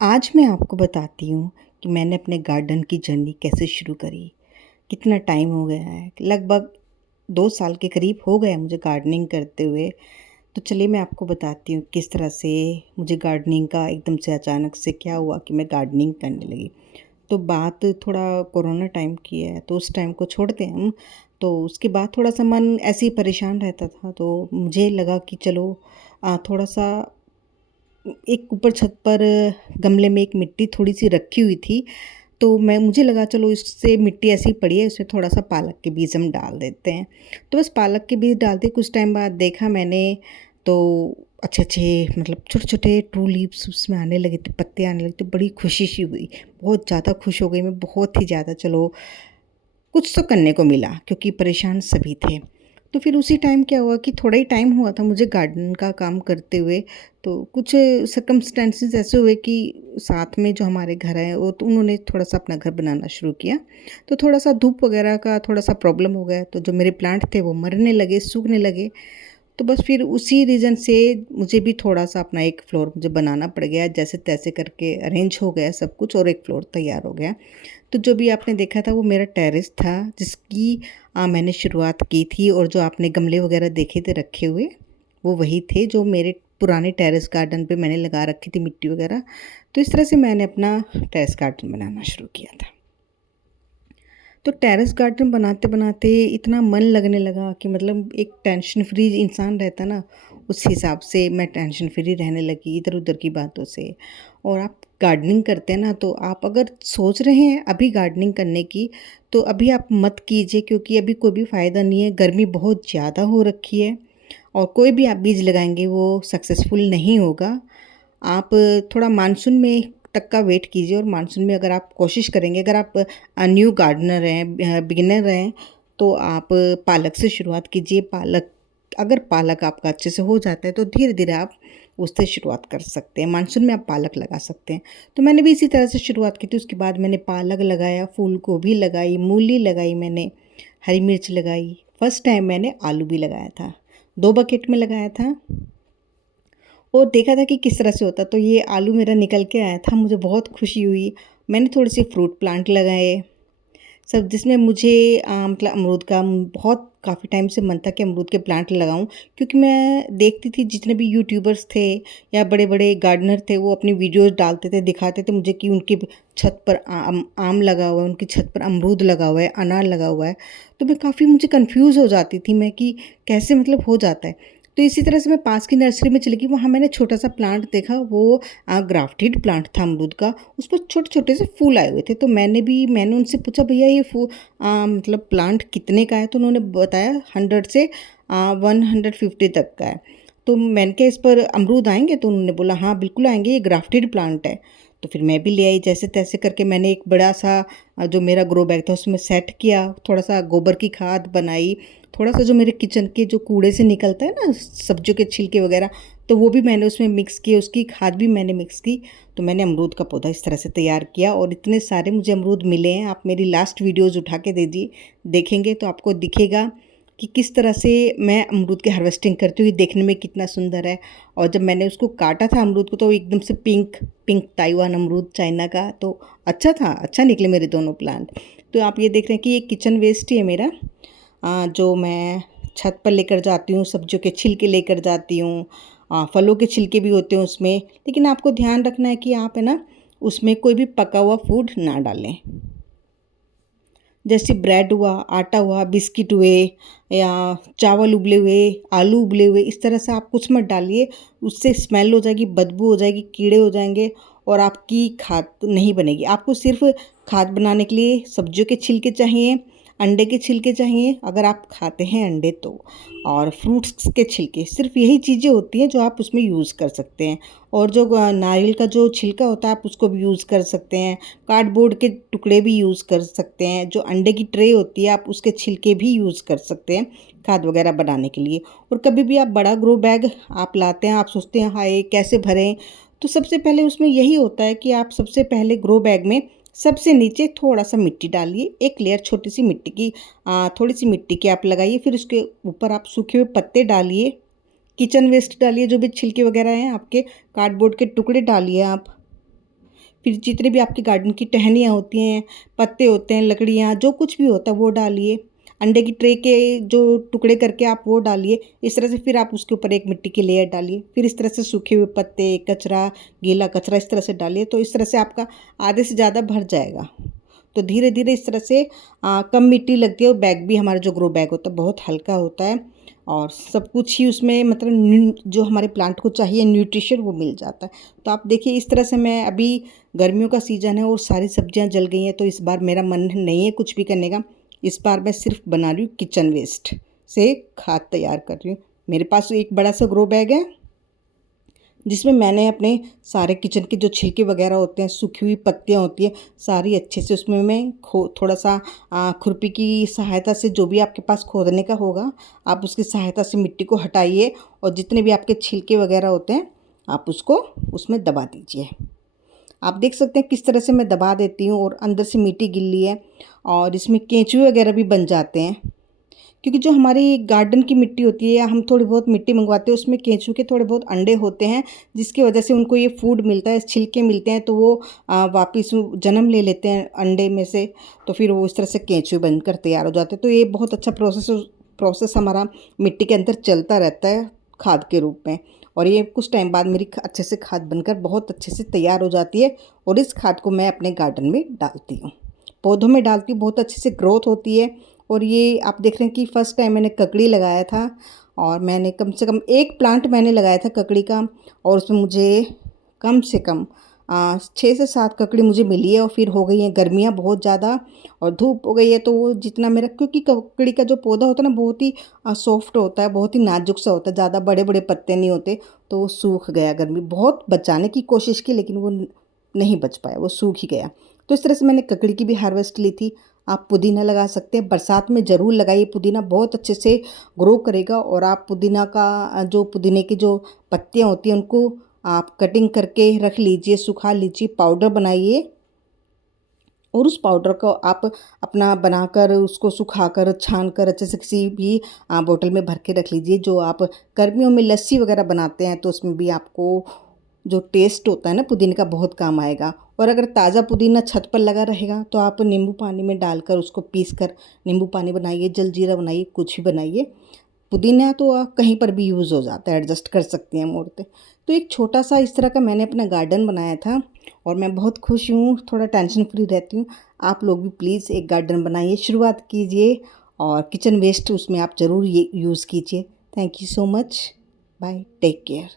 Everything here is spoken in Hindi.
आज मैं आपको बताती हूँ कि मैंने अपने गार्डन की जर्नी कैसे शुरू करी। कितना टाइम हो गया है, लगभग 2 साल के करीब हो गया मुझे गार्डनिंग करते हुए। तो चलिए मैं आपको बताती हूँ किस तरह से मुझे गार्डनिंग का एकदम से अचानक से क्या हुआ कि मैं गार्डनिंग करने लगी। तो बात थोड़ा कोरोना टाइम की है, तो उस टाइम को छोड़ते हैं हम। तो उसके बाद थोड़ा-सा मन ऐसे ही परेशान रहता था, तो मुझे लगा कि चलो थोड़ा-सा एक ऊपर छत पर गमले में एक मिट्टी थोड़ी-सी रखी हुई थी, तो मुझे लगा चलो इससे मिट्टी ऐसी ही पड़ी है, इसमें थोड़ा-सा पालक के बीज हम डाल देते हैं। तो बस पालक के बीज डालते कुछ टाइम बाद देखा मैंने तो अच्छे-अच्छे मतलब छोटे-छोटे ट्रू लीव्स उसमें आने लगे थे, पत्ते आने लगे, तो बड़ी खुशी-सी हुई। बहुत ज़्यादा खुश हो गई मैं, बहुत ही ज़्यादा चलो कुछ तो करने को मिला क्योंकि परेशान सभी थे। तो फिर उसी टाइम क्या हुआ कि थोड़ा ही टाइम हुआ था मुझे गार्डन का काम करते हुए, तो कुछ सर्कमस्टेंसेस ऐसे हुए कि साथ में जो हमारे घर है वो तो उन्होंने थोड़ा-सा अपना घर बनाना शुरू किया। तो थोड़ा-सा धूप वगैरह का थोड़ा-सा प्रॉब्लम हो गया, तो जो मेरे प्लांट थे वो मरने लगे, सूखने लगे। तो बस फिर उसी रीज़न से मुझे भी थोड़ा-सा अपना एक फ्लोर मुझे बनाना पड़ गया, जैसे-तैसे करके अरेंज हो गया सब कुछ और एक फ्लोर तैयार हो गया। तो जो भी आपने देखा था वो मेरा टेरेस था जिसकी मैंने शुरुआत की थी और जो आपने गमले वगैरह देखे थे रखे हुए, वो वही थे जो मेरे पुराने टेरेस गार्डन पे मैंने लगा रखी थी मिट्टी वगैरह। तो इस तरह से मैंने अपना टेरेस गार्डन बनाना शुरू किया था। तो टेरेस गार्डन बनाते-बनाते इतना मन लगने लगा कि मतलब एक टेंशन फ्री इंसान रहता ना, उस हिसाब से मैं टेंशन फ्री रहने लगी इधर-उधर की बातों से। और आप गार्डनिंग करते हैं ना, तो आप अगर सोच रहे हैं अभी गार्डनिंग करने की, तो अभी आप मत कीजिए क्योंकि अभी कोई भी फ़ायदा नहीं है, गर्मी बहुत ज़्यादा हो रखी है और कोई भी आप बीज लगाएँगे वो सक्सेसफुल नहीं होगा। आप थोड़ा मानसून में तक का वेट कीजिए और मानसून में अगर आप कोशिश करेंगे, अगर आप न्यू गार्डनर हैं, बिगिनर हैं, तो आप पालक से शुरुआत कीजिए। अगर पालक आपका अच्छे से हो जाता है तो धीरे-धीरे आप उससे शुरुआत कर सकते हैं। मानसून में आप पालक लगा सकते हैं। तो मैंने भी इसी तरह से शुरुआत की थी, उसके बाद मैंने पालक लगाया, फूल गोभी लगाई, मूली लगाई मैंने, हरी मिर्च लगाई। फर्स्ट टाइम मैंने आलू भी लगाया था, 2 बकेट में लगाया था। और देखा था कि किस तरह से होता है, तो ये आलू मेरा निकल के आया था, मुझे बहुत खुशी हुई। मैंने थोड़े-से फ्रूट प्लांट लगाए, सब जिसमें मुझे मतलब अमरूद का बहुत काफ़ी टाइम से मन था कि अमरूद के प्लांट लगाऊँ क्योंकि मैं देखती थी जितने भी यूट्यूबर्स थे या बड़े-बड़े गार्डनर थे, वो अपनी वीडियोज़ डालते थे, दिखाते थे मुझे कि उनकी छत पर आम लगा हुआ है, उनकी छत पर अमरूद लगा हुआ है, अनार लगा हुआ है। तो मैं काफ़ी मुझे कन्फ्यूज़ हो जाती थी मैं कि कैसे मतलब हो जाता है। तो इसी तरह से मैं पास की नर्सरी में चली गई, वहाँ मैंने छोटा-सा प्लांट देखा, वो ग्राफ्टेड प्लांट था अमरूद का, उस पर छोटे-छोटे से फूल आए हुए थे। तो मैंने उनसे पूछा भैया ये मतलब प्लांट कितने का है? तो उन्होंने बताया 100 से 150 तक का है। तो मैंने कहा इस पर अमरूद आएँगे? तो उन्होंने बोला हाँ, बिल्कुल आएँगे, ये ग्राफ्टेड प्लांट है। तो फिर मैं भी ले आई जैसे-तैसे करके मैंने एक बड़ा-सा जो मेरा ग्रो बैग था उसमें सेट किया, थोड़ा-सा गोबर की खाद बनाई, थोड़ा-सा जो मेरे किचन के जो कूड़े से निकलता है ना सब्जियों के छिलके वगैरह, तो वो भी मैंने उसमें मिक्स किए, उसकी खाद भी मैंने मिक्स की। तो मैंने अमरूद का पौधा इस तरह से तैयार किया और इतने सारे मुझे अमरूद मिले हैं। आप मेरी लास्ट वीडियोज़ उठा के देखेंगे तो आपको दिखेगा कि किस तरह से मैं अमरूद की हार्वेस्टिंग करती हुई देखने में कितना सुंदर है। और जब मैंने उसको काटा था अमरूद को तो एकदम से पिंक पिंक ताइवान अमरूद चाइना का, तो अच्छा था, अच्छा निकले मेरे दोनों प्लांट। तो आप ये देख रहे हैं कि ये किचन वेस्ट ही है मेरा, जो मैं छत पर लेकर जाती हूँ, सब्जियों के छिलके लेकर जाती हूँ, फलों के छिलके भी होते हैं उसमें। लेकिन आपको ध्यान रखना है कि आप है ना, उसमें कोई भी पका हुआ फूड ना डालें। जैसे ब्रेड हुआ, आटा हुआ, बिस्किट हुए या चावल उबले हुए, आलू उबले हुए, इस तरह से आप कुछ मत डालिए। उससे स्मेल हो जाएगी, बदबू हो जाएगी, कीड़े हो जाएँगे और आपकी खाद नहीं बनेगी। आपको सिर्फ़ खाद बनाने के लिए सब्जियों के छिलके चाहिए, अंडे के छिलके चाहिए, अगर आप खाते हैं अंडे तो, और फ्रूट्स के छिलके, सिर्फ़ यही चीज़ें होती हैं जो आप उसमें यूज़ कर सकते हैं। और जो नारियल का जो छिलका होता है आप उसको भी यूज़ कर सकते हैं। कार्डबोर्ड के टुकड़े भी यूज़ कर सकते हैं। जो अंडे की ट्रे होती है आप उसके छिलके भी यूज़ कर सकते हैं खाद वगैरह बनाने के लिए। और कभी भी आप बड़ा ग्रो बैग आप लाते हैं, आप सोचते हैं हाय कैसे भरें? तो सबसे पहले उसमें यही होता है कि आप सबसे पहले ग्रो बैग में सबसे नीचे थोड़ा-सा मिट्टी डालिए, एक लेयर छोटी-सी मिट्टी की, थोड़ी-सी मिट्टी की आप लगाइए, फिर उसके ऊपर आप सूखे हुए पत्ते डालिए, किचन वेस्ट डालिए, जो भी छिलके वगैरह हैं आपके, कार्डबोर्ड के टुकड़े डालिए आप। फिर जितने भी आपके गार्डन की टहनियाँ होती हैं, पत्ते होते हैं, लकड़ियाँ, जो कुछ भी होता है वो डालिए। अंडे की ट्रे के जो टुकड़े करके आप वो डालिए। इस तरह से फिर आप उसके ऊपर एक मिट्टी की लेयर डालिए। फिर इस तरह से सूखे हुए पत्ते, कचरा, गीला कचरा इस तरह से डालिए, तो इस तरह से आपका आधे से ज़्यादा भर जाएगा। तो धीरे-धीरे इस तरह से कम मिट्टी लगती है और बैग भी हमारा जो ग्रो बैग होता है बहुत हल्का होता है और सब कुछ ही उसमें मतलब जो हमारे प्लांट को चाहिए न्यूट्रिशन वो मिल जाता है। तो आप देखिए इस तरह से मैं अभी गर्मियों का सीज़न है और सारी सब्जियां जल गई हैं, तो इस बार मेरा मन नहीं है कुछ भी करने का। इस बार मैं सिर्फ बना रही हूँ किचन वेस्ट से खाद तैयार कर रही हूँ। मेरे पास एक बड़ा सा ग्रो बैग है जिसमें मैंने अपने सारे किचन के जो छिलके वगैरह होते हैं, सूखी हुई पत्तियाँ होती हैं, सारी अच्छे से उसमें मैं थोड़ा सा खुरपी की सहायता से, जो भी आपके पास खोदने का होगा आप उसकी सहायता से मिट्टी को हटाइए और जितने भी आपके छिलके वगैरह होते हैं आप उसको उसमें दबा दीजिए। आप देख सकते हैं किस तरह से मैं दबा देती हूँ और अंदर से मिट्टी गिल्ली है और इसमें केंचुए वगैरह भी बन जाते हैं, क्योंकि जो हमारी गार्डन की मिट्टी होती है या हम थोड़ी बहुत मिट्टी मंगवाते हैं उसमें केंचुए के थोड़े बहुत अंडे होते हैं, जिसकी वजह से उनको ये फूड मिलता है, छिलके मिलते हैं, तो वो वापस जन्म ले लेते हैं अंडे में से, तो फिर वो इस तरह से केंचुए बनकर तैयार हो जाते हैं। तो ये बहुत अच्छा प्रोसेस हमारा मिट्टी के अंदर चलता रहता है खाद के रूप में, और ये कुछ टाइम बाद मेरी अच्छे से खाद बनकर बहुत अच्छे से तैयार हो जाती है और इस खाद को मैं अपने गार्डन में डालती हूँ, पौधों में डालती हूँ, बहुत अच्छे से ग्रोथ होती है। और ये आप देख रहे हैं कि फर्स्ट टाइम मैंने ककड़ी लगाया था और मैंने कम से कम एक प्लांट मैंने लगाया था ककड़ी का, और उसमें मुझे कम से कम 6 से 7 ककड़ी मुझे मिली है। और फिर हो गई हैं गर्मियाँ बहुत ज़्यादा और धूप हो गई है, तो वो जितना मेरा, क्योंकि ककड़ी का जो पौधा होता है ना बहुत ही सॉफ्ट होता है, बहुत ही नाजुक सा होता है, ज़्यादा बड़े बड़े पत्ते नहीं होते, तो वो सूख गया। गर्मी बहुत बचाने की कोशिश की लेकिन वो नहीं बच पाया, वो सूख ही गया। तो इस तरह से मैंने ककड़ी की भी हार्वेस्ट ली थी। आप पुदीना लगा सकते हैं, बरसात में ज़रूर लगाइए, पुदीना बहुत अच्छे से ग्रो करेगा। और आप पुदीना का जो पुदीने की जो पत्तियाँ होती हैं उनको आप कटिंग करके रख लीजिए, सुखा लीजिए, पाउडर बनाइए और उस पाउडर को आप अपना बनाकर उसको सुखाकर छानकर अच्छे से किसी भी बोतल में भर के रख लीजिए। जो आप गर्मियों में लस्सी वगैरह बनाते हैं तो उसमें भी आपको जो टेस्ट होता है ना पुदीने का बहुत काम आएगा। और अगर ताज़ा पुदीना छत पर लगा रहेगा तो आप नींबू पानी में डालकर उसको पीस कर नींबू पानी बनाइए, जलजीरा बनाइए, कुछ भी बनाइए। पुदीना तो कहीं पर भी यूज़ हो जाता है, एडजस्ट कर सकती हैं हम औरतें। तो एक छोटा सा इस तरह का मैंने अपना गार्डन बनाया था और मैं बहुत खुश हूँ, थोड़ा टेंशन फ्री रहती हूँ। आप लोग भी प्लीज़ एक गार्डन बनाइए, शुरुआत कीजिए और किचन वेस्ट उसमें आप ज़रूर ये यूज़ कीजिए। Thank you so much. Bye, take care.